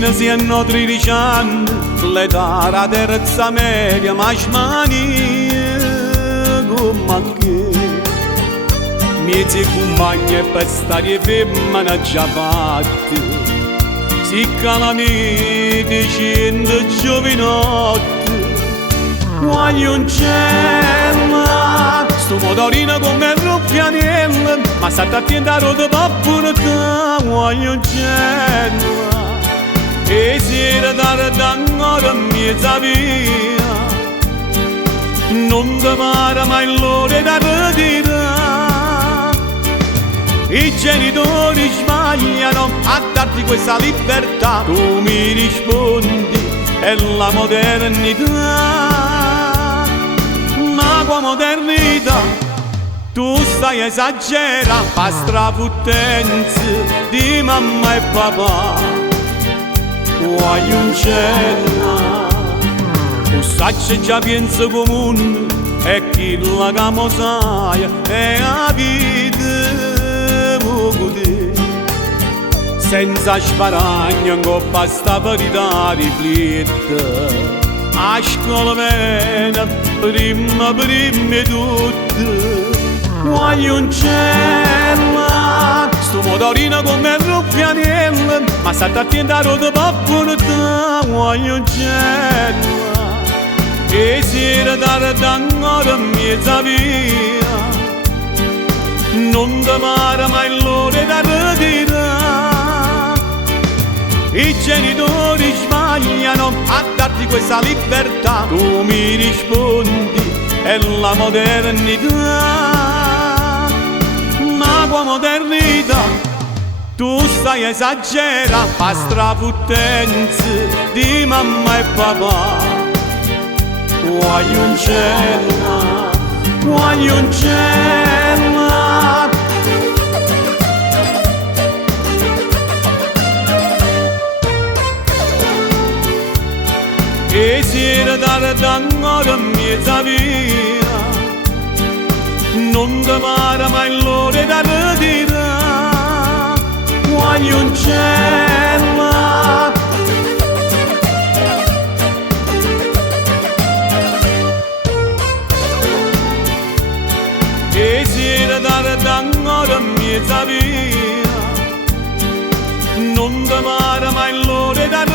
Bambina si hanno 13 anni, l'età la terza media, ma smani come che miei compagni e per stare femmina già fatti, si calamiti 100 giovinotti. Voglio un cielo, sto motorino come ruffianello, ma state attenti a rota pappurata. Voglio un cielo, e sera tardi ancora mezza via, non ti pare mai l'ora da ritirare. I genitori sbagliano a darti questa libertà, tu mi rispondi è la modernità. Ma qua modernità tu stai esagerando, fa strafuttenze di mamma e papà. Voglio un cielo, tu sai che già penso comune e chi la camosaia è la vita mucute. Senza sparagno non basta verità rifletta. A scuola viene prima tutto. Voglio un cielo, sto motorino come ruffianello, ma state attenti a rota pappurata. Voglio un cielo, e sera tardi ancora mezza via, non ti pare mai l'ora da ritirare. I genitori sbagliano a darti questa libertà, tu mi rispondi è la modernità. Ma qua modernità tu stai esagerando, fa strafuttenze di mamma e papà. Voglio un cielo, voglio un cielo, e sera tardi ancora mezza via, non ti pare mai l'ora da ritirare. Voglio un cielo, e sera tardi ancora mezza via, non ti pare mai l'ora da ritirare.